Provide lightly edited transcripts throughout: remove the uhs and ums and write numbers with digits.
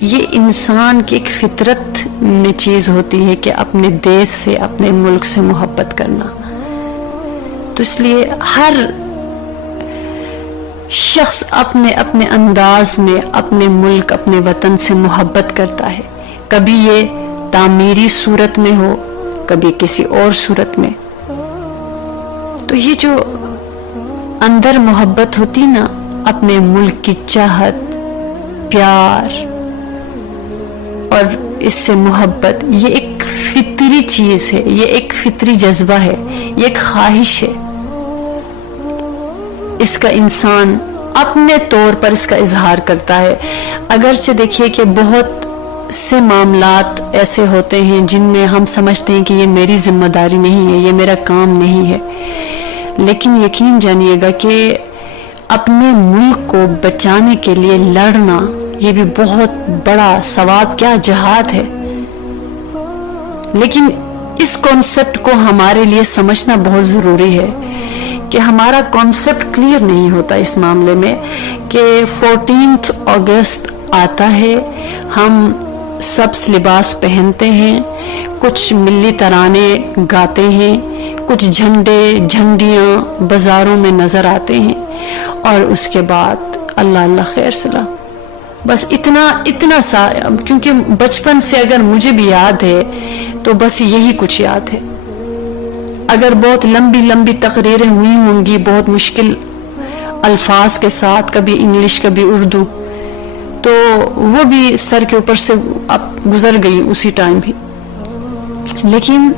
یہ انسان کی ایک فطرت میں چیز ہوتی ہے کہ اپنے دیش سے، اپنے ملک سے محبت کرنا. تو اس لیے ہر شخص اپنے اپنے انداز میں اپنے ملک، اپنے وطن سے محبت کرتا ہے. کبھی یہ تعمیری صورت میں ہو، کبھی کسی اور صورت میں. تو یہ جو اندر محبت ہوتی نا، اپنے ملک کی چاہت، پیار اور اس سے محبت، یہ ایک فطری چیز ہے، یہ ایک فطری جذبہ ہے، یہ ایک خواہش ہے. اس کا انسان اپنے طور پر اس کا اظہار کرتا ہے. اگرچہ دیکھیے کہ بہت سے معاملات ایسے ہوتے ہیں جن میں ہم سمجھتے ہیں کہ یہ میری ذمہ داری نہیں ہے، یہ میرا کام نہیں ہے، لیکن یقین جانیے گا کہ اپنے ملک کو بچانے کے لیے لڑنا یہ بھی بہت بڑا ثواب، کیا جہاد ہے. لیکن اس کانسیپٹ کو ہمارے لیے سمجھنا بہت ضروری ہے کہ ہمارا کانسیپٹ کلیئر نہیں ہوتا اس معاملے میں کہ 14 اگست آتا ہے، ہم سبز لباس پہنتے ہیں، کچھ ملی ترانے گاتے ہیں، کچھ جھنڈے جھنڈیاں بازاروں میں نظر آتے ہیں، اور اس کے بعد اللہ اللہ خیر سلا، بس اتنا سا. کیونکہ بچپن سے اگر مجھے بھی یاد ہے تو بس یہی کچھ یاد ہے. اگر بہت لمبی لمبی تقریریں ہوئی ہوں گی، بہت مشکل الفاظ کے ساتھ، کبھی انگلش کبھی اردو، تو وہ بھی سر کے اوپر سے اب گزر گئی اسی ٹائم بھی. لیکن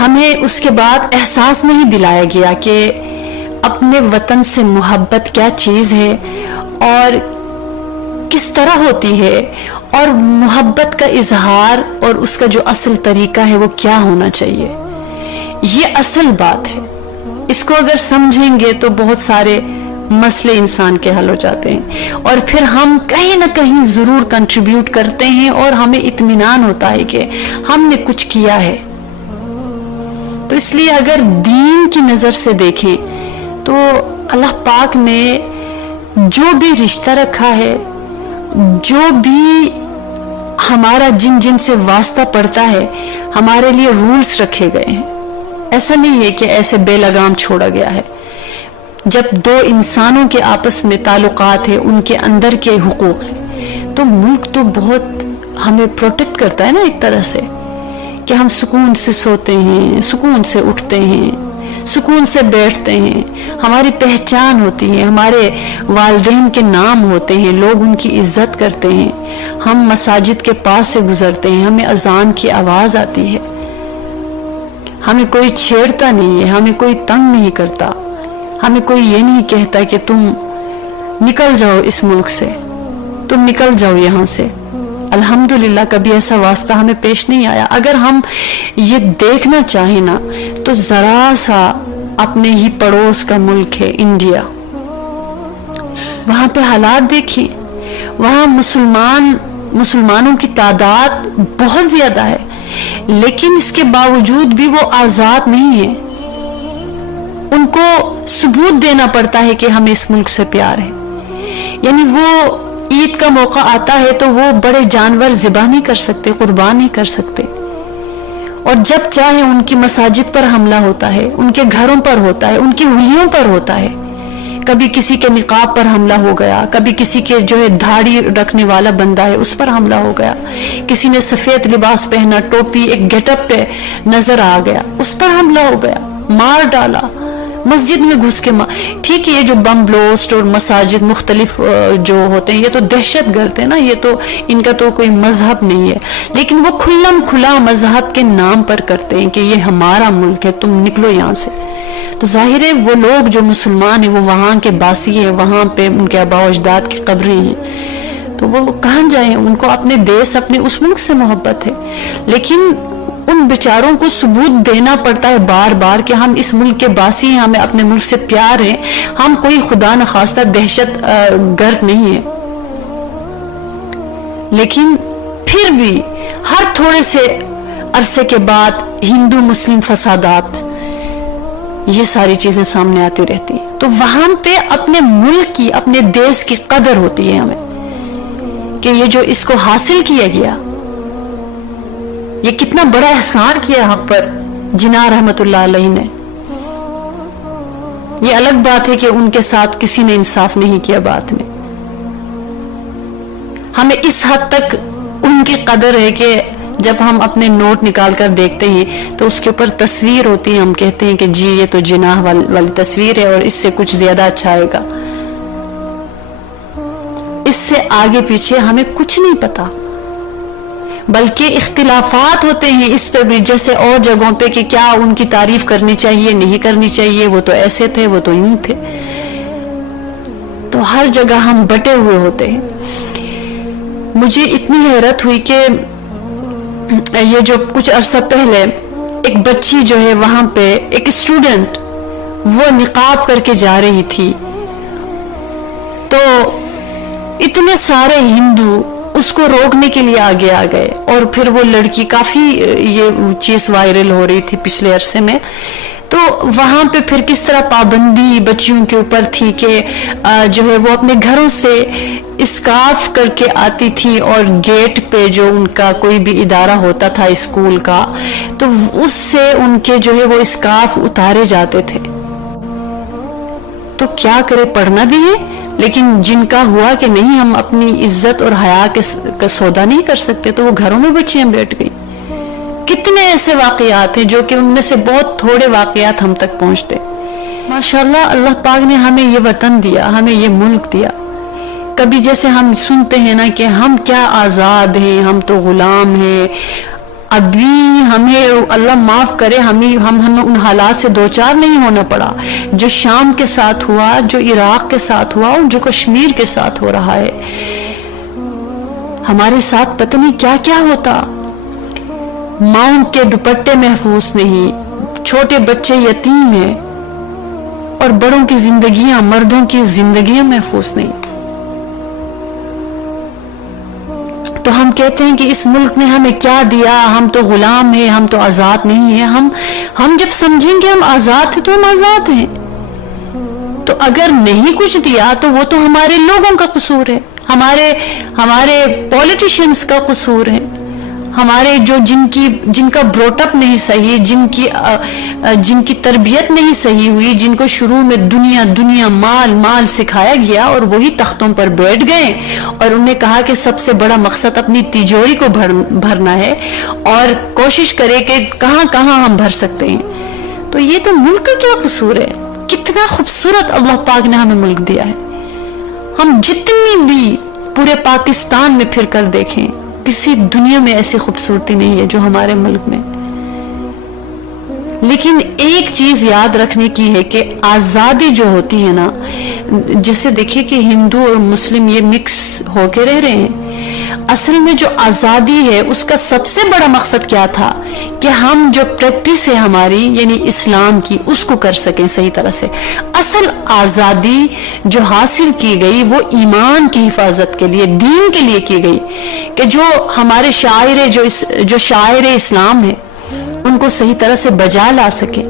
ہمیں اس کے بعد احساس نہیں دلایا گیا کہ اپنے وطن سے محبت کیا چیز ہے اور کس طرح ہوتی ہے، اور محبت کا اظہار اور اس کا جو اصل طریقہ ہے وہ کیا ہونا چاہیے. یہ اصل بات ہے. اس کو اگر سمجھیں گے تو بہت سارے مسئلے انسان کے حل ہو جاتے ہیں، اور پھر ہم کہیں نہ کہیں ضرور کنٹریبیوٹ کرتے ہیں اور ہمیں اطمینان ہوتا ہے کہ ہم نے کچھ کیا ہے. تو اس لیے اگر دین کی نظر سے دیکھیں تو اللہ پاک نے جو بھی رشتہ رکھا ہے، جو بھی ہمارا جن سے واسطہ پڑتا ہے، ہمارے لیے رولز رکھے گئے ہیں. ایسا نہیں ہے کہ ایسے بے لگام چھوڑا گیا ہے. جب دو انسانوں کے آپس میں تعلقات ہیں، ان کے اندر کے حقوق ہیں، تو ملک تو بہت ہمیں پروٹیکٹ کرتا ہے نا ایک طرح سے، کہ ہم سکون سے سوتے ہیں، سکون سے اٹھتے ہیں، سکون سے بیٹھتے ہیں، ہماری پہچان ہوتی ہے، ہمارے والدین کے نام ہوتے ہیں، لوگ ان کی عزت کرتے ہیں، ہم مساجد کے پاس سے گزرتے ہیں، ہمیں اذان کی آواز آتی ہے، ہمیں کوئی چھیڑتا نہیں ہے، ہمیں کوئی تنگ نہیں کرتا، ہمیں کوئی یہ نہیں کہتا کہ تم نکل جاؤ اس ملک سے، تم نکل جاؤ یہاں سے. الحمدللہ کبھی ایسا واسطہ ہمیں پیش نہیں آیا. اگر ہم یہ دیکھنا چاہیں نا تو ذرا سا اپنے ہی پڑوس کا ملک ہے انڈیا، وہاں پہ حالات دیکھیں. وہاں مسلمانوں کی تعداد بہت زیادہ ہے، لیکن اس کے باوجود بھی وہ آزاد نہیں ہیں. ان کو ثبوت دینا پڑتا ہے کہ ہمیں اس ملک سے پیار ہے. یعنی وہ عید کا موقع آتا ہے تو وہ بڑے جانور ذبح نہیں کر سکتے، قربان نہیں کر سکتے، اور جب چاہے ان کی مساجد پر حملہ ہوتا ہے، ان کے گھروں پر ہوتا ہے، ان کی ہولیوں پر ہوتا ہے. کبھی کسی کے نقاب پر حملہ ہو گیا، کبھی کسی کے جو ہے دھاڑی رکھنے والا بندہ ہے اس پر حملہ ہو گیا، کسی نے سفید لباس پہنا، ٹوپی، ایک گیٹ اپ پہ نظر آ گیا، اس پر حملہ ہو گیا، مار ڈالا، مسجد میں گھس کے ٹھیک ہے. یہ جو بم بلوسٹ اور مساجد مختلف جو ہوتے ہیں، یہ تو دہشت گرد ہے نا، یہ تو ان کا تو کوئی مذہب نہیں ہے، لیکن وہ کھلا مذہب کے نام پر کرتے ہیں کہ یہ ہمارا ملک ہے، تم نکلو یہاں سے. تو ظاہر ہے وہ لوگ جو مسلمان ہیں وہ وہاں کے باسی ہیں، وہاں پہ ان کے آباء و اجداد کی قبریں ہیں، تو وہ کہاں جائیں؟ ان کو اپنے دیس، اپنے اس ملک سے محبت ہے. لیکن ان بیچاروں کو ثبوت دینا پڑتا ہے بار بار کہ ہم اس ملک کے باسی ہیں، ہمیں اپنے ملک سے پیار ہے، ہم کوئی خدا نخواستہ دہشت گرد نہیں ہیں. لیکن پھر بھی ہر تھوڑے سے عرصے کے بعد ہندو مسلم فسادات، یہ ساری چیزیں سامنے آتی رہتی ہیں. تو وہاں پہ اپنے ملک کی، اپنے دیش کی قدر ہوتی ہے ہمیں، کہ یہ جو اس کو حاصل کیا گیا، یہ کتنا بڑا احسان کیا ہم پر جناح رحمت اللہ علیہ نے۔ یہ الگ بات ہے کہ ان کے ساتھ کسی نے انصاف نہیں کیا بعد میں۔ ہمیں اس حد تک ان کی قدر ہے کہ جب ہم اپنے نوٹ نکال کر دیکھتے ہیں تو اس کے اوپر تصویر ہوتی ہے، ہم کہتے ہیں کہ جی یہ تو جناح والی تصویر ہے اور اس سے کچھ زیادہ اچھا آئے گا۔ اس سے آگے پیچھے ہمیں کچھ نہیں پتا، بلکہ اختلافات ہوتے ہیں اس پہ بھی، جیسے اور جگہوں پہ کہ کیا ان کی تعریف کرنی چاہیے نہیں کرنی چاہیے، وہ تو ایسے تھے، وہ تو یوں تھے۔ تو ہر جگہ ہم بٹے ہوئے ہوتے ہیں۔ مجھے اتنی حیرت ہوئی کہ یہ جو کچھ عرصہ پہلے ایک بچی جو ہے وہاں پہ، ایک اسٹوڈنٹ، وہ نقاب کر کے جا رہی تھی، تو اتنے سارے ہندو اس کو روکنے کے لیے آگے آ گئے، اور پھر وہ لڑکی، کافی یہ چیز وائرل ہو رہی تھی پچھلے عرصے میں، تو وہاں پہ پھر کس طرح پابندی بچیوں کے اوپر تھی کہ جو ہے وہ اپنے گھروں سے اسکارف کر کے آتی تھی، اور گیٹ پہ جو ان کا کوئی بھی ادارہ ہوتا تھا اسکول کا، تو اس سے ان کے جو ہے وہ اسکارف اتارے جاتے تھے۔ تو کیا کرے، پڑھنا بھی ہے، لیکن جن کا ہوا کہ نہیں ہم اپنی عزت اور حیا کا سودا نہیں کر سکتے، تو وہ گھروں میں بچیاں بیٹھ گئی۔ کتنے ایسے واقعات ہیں جو کہ ان میں سے بہت تھوڑے واقعات ہم تک پہنچتے۔ ماشاءاللہ اللہ پاک نے ہمیں یہ وطن دیا، ہمیں یہ ملک دیا۔ کبھی جیسے ہم سنتے ہیں نا کہ ہم کیا آزاد ہیں، ہم تو غلام ہیں، ابھی ہمیں اللہ معاف کرے، ہم ان حالات سے دوچار نہیں ہونا پڑا جو شام کے ساتھ ہوا، جو عراق کے ساتھ ہوا، اور جو کشمیر کے ساتھ ہو رہا ہے۔ ہمارے ساتھ پتہ نہیں کیا کیا ہوتا، ماؤں کے دوپٹے محفوظ نہیں، چھوٹے بچے یتیم ہیں، اور بڑوں کی زندگیاں، مردوں کی زندگیاں محفوظ نہیں۔ تو ہم کہتے ہیں کہ اس ملک نے ہمیں کیا دیا، ہم تو غلام ہیں، ہم تو آزاد نہیں ہیں۔ ہم جب سمجھیں گے ہم آزاد ہیں تو ہم آزاد ہیں، تو اگر نہیں کچھ دیا تو وہ تو ہمارے لوگوں کا قصور ہے، ہمارے پولیٹیشنز کا قصور ہے، ہمارے جو جن کا بروٹ اپ نہیں صحیح، جن کی تربیت نہیں صحیح ہوئی، جن کو شروع میں دنیا مال سکھایا گیا، اور وہی تختوں پر بیٹھ گئے، اور انہیں کہا کہ سب سے بڑا مقصد اپنی تجوری کو بھرنا ہے، اور کوشش کرے کہ کہاں ہم بھر سکتے ہیں۔ تو یہ تو ملک کا کیا قصور ہے؟ کتنا خوبصورت اللہ پاک نے ہمیں ملک دیا ہے۔ ہم جتنی بھی پورے پاکستان میں پھر کر دیکھیں، کسی دنیا میں ایسی خوبصورتی نہیں ہے جو ہمارے ملک میں۔ لیکن ایک چیز یاد رکھنے کی ہے کہ آزادی جو ہوتی ہے نا، جسے دیکھیں کہ ہندو اور مسلم یہ مکس ہو کے رہ رہے ہیں، اصل میں جو آزادی ہے اس کا سب سے بڑا مقصد کیا تھا کہ ہم جو پریکٹس ہے ہماری، یعنی اسلام کی، اس کو کر سکیں صحیح طرح سے۔ اصل آزادی جو حاصل کی گئی وہ ایمان کی حفاظت کے لیے، دین کے لیے کی گئی، کہ جو ہمارے جو شاعر اسلام ہے ان کو صحیح طرح سے بجا لا سکے،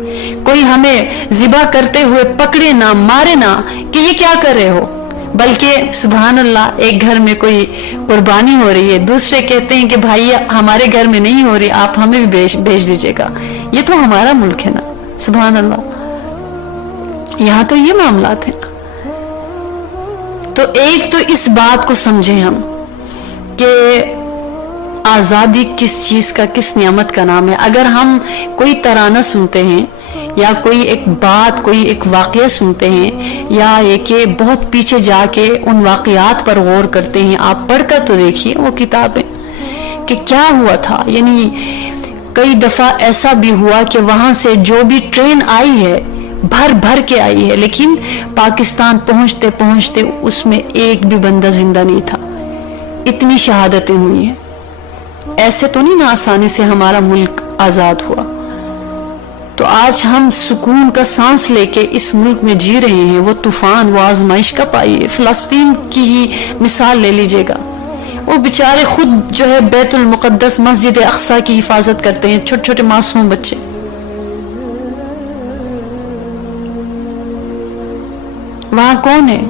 کوئی ہمیں ذبح کرتے ہوئے پکڑے نہ، مارے نہ کہ یہ کیا کر رہے ہو، بلکہ سبحان اللہ ایک گھر میں کوئی قربانی ہو رہی ہے، دوسرے کہتے ہیں کہ بھائی ہمارے گھر میں نہیں ہو رہی، آپ ہمیں بھی بھیج دیجئے گا۔ یہ تو ہمارا ملک ہے نا، سبحان اللہ، یہاں تو یہ معاملات ہیں۔ تو ایک تو اس بات کو سمجھیں ہم کہ آزادی کس چیز کا، کس نعمت کا نام ہے۔ اگر ہم کوئی ترانہ سنتے ہیں، یا کوئی ایک بات، کوئی ایک واقعہ سنتے ہیں، یا یہ کہ بہت پیچھے جا کے ان واقعات پر غور کرتے ہیں، آپ پڑھ کر تو دیکھیے وہ کتابیں کہ کیا ہوا تھا۔ یعنی کئی دفعہ ایسا بھی ہوا کہ وہاں سے جو بھی ٹرین آئی ہے بھر کے آئی ہے، لیکن پاکستان پہنچتے پہنچتے اس میں ایک بھی بندہ زندہ نہیں تھا، اتنی شہادتیں ہوئی ہیں۔ ایسے تو نہیں نا آسانی سے ہمارا ملک آزاد ہوا۔ تو آج ہم سکون کا سانس لے کے اس ملک میں جی رہے ہیں، وہ طوفان، وہ آزمائش کب آئی ہے؟ فلسطین کی ہی مثال لے لیجئے گا، وہ بیچارے خود جو ہے بیت المقدس، مسجد اقصی کی حفاظت کرتے ہیں، چھوٹے چھوٹے معصوم بچے۔ وہاں کون ہے؟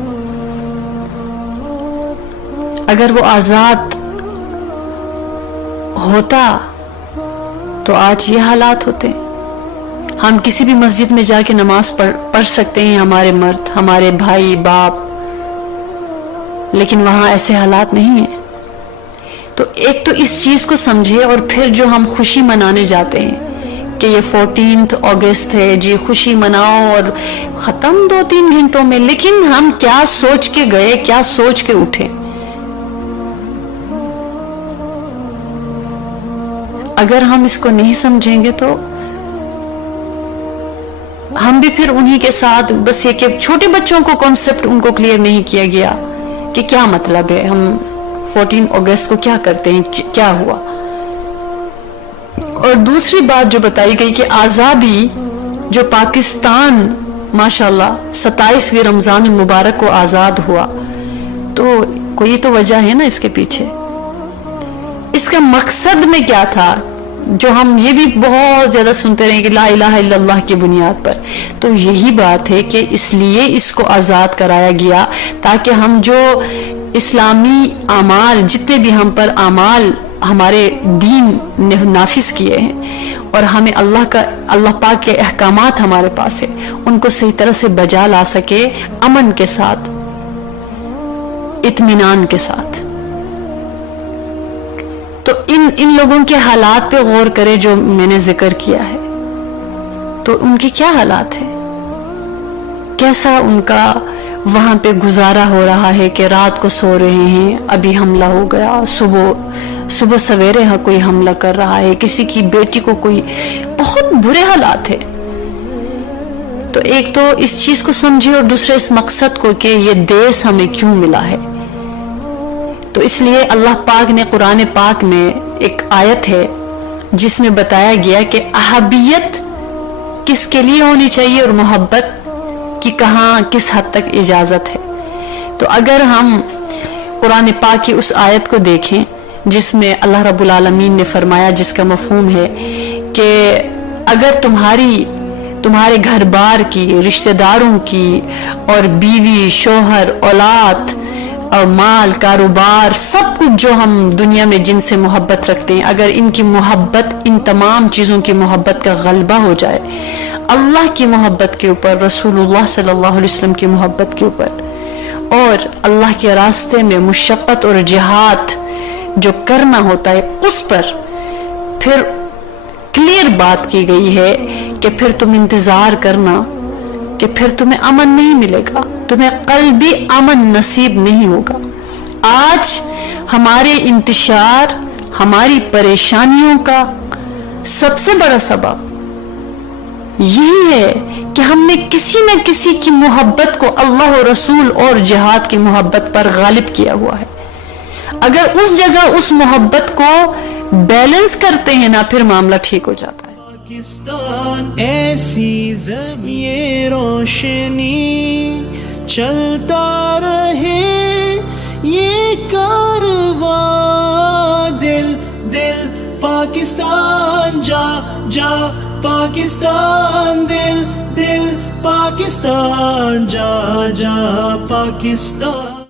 اگر وہ آزاد ہوتا تو آج یہ حالات ہوتے. ہم کسی بھی مسجد میں جا کے نماز پڑھ سکتے ہیں، ہمارے مرد، ہمارے بھائی، باپ، لیکن وہاں ایسے حالات نہیں ہیں. تو ایک تو اس چیز کو سمجھے، اور پھر جو ہم خوشی منانے جاتے ہیں کہ یہ 14 اگست ہے جی، خوشی مناؤ اور ختم 2-3 گھنٹوں میں، لیکن ہم کیا سوچ کے گئے، کیا سوچ کے اٹھے؟ اگر ہم اس کو نہیں سمجھیں گے تو ہم بھی پھر انہی کے ساتھ، بس یہ کہ چھوٹے بچوں کو کانسیپٹ ان کو کلیئر نہیں کیا گیا کہ کیا مطلب ہے، ہم 14 اگست کو کیا کرتے ہیں، کیا ہوا. اور دوسری بات جو بتائی گئی کہ آزادی جو پاکستان ماشاءاللہ 27ویں رمضان المبارک کو آزاد ہوا، تو کوئی تو وجہ ہے نا اس کے پیچھے. اس کا مقصد میں کیا تھا، جو ہم یہ بھی بہت زیادہ سنتے رہے کہ لا الہ الا اللہ کی بنیاد پر، تو یہی بات ہے کہ اس لیے اس کو آزاد کرایا گیا تاکہ ہم جو اسلامی اعمال، جتنے بھی ہم پر اعمال ہمارے دین نے نافذ کیے ہیں اور ہمیں اللہ پاک کے احکامات ہمارے پاس ہیں، ان کو صحیح طرح سے بجا لا سکے، امن کے ساتھ، اطمینان کے ساتھ. تو ان لوگوں کے حالات پہ غور کرے جو میں نے ذکر کیا ہے، تو ان کے کیا حالات ہیں، کیسا ان کا وہاں پہ گزارا ہو رہا ہے کہ رات کو سو رہے ہیں، ابھی حملہ ہو گیا، صبح سویرے کوئی حملہ کر رہا ہے، کسی کی بیٹی کو کوئی، بہت برے حالات ہیں. تو ایک تو اس چیز کو سمجھے، اور دوسرے اس مقصد کو کہ یہ دیس ہمیں کیوں ملا ہے. تو اس لیے اللہ پاک نے قرآن پاک میں ایک آیت ہے جس میں بتایا گیا کہ احبیت کس کے لیے ہونی چاہیے اور محبت کی کہاں کس حد تک اجازت ہے. تو اگر ہم قرآن پاک کی اس آیت کو دیکھیں جس میں اللہ رب العالمین نے فرمایا، جس کا مفہوم ہے کہ اگر تمہارے گھر بار کی، رشتہ داروں کی، اور بیوی، شوہر، اولاد اور مال، کاروبار، سب کچھ جو ہم دنیا میں جن سے محبت رکھتے ہیں، اگر ان کی محبت، ان تمام چیزوں کی محبت کا غلبہ ہو جائے اللہ کی محبت کے اوپر، رسول اللہ صلی اللہ علیہ وسلم کی محبت کے اوپر، اور اللہ کے راستے میں مشقت اور جہاد جو کرنا ہوتا ہے اس پر، پھر کلیئر بات کی گئی ہے کہ پھر تم انتظار کرنا کہ پھر تمہیں امن نہیں ملے گا، تمہیں قلبی امن نصیب نہیں ہوگا. آج ہمارے انتشار، ہماری پریشانیوں کا سب سے بڑا سبب یہی ہے کہ ہم نے کسی نہ کسی کی محبت کو اللہ و رسول اور جہاد کی محبت پر غالب کیا ہوا ہے. اگر اس جگہ اس محبت کو بیلنس کرتے ہیں نا، پھر معاملہ ٹھیک ہو جاتا ہے. پاکستان ایسی زمین روشنی، چلتا رہے یہ کارواں، دل دل پاکستان، جا جا پاکستان، دل دل پاکستان، جا جا پاکستان.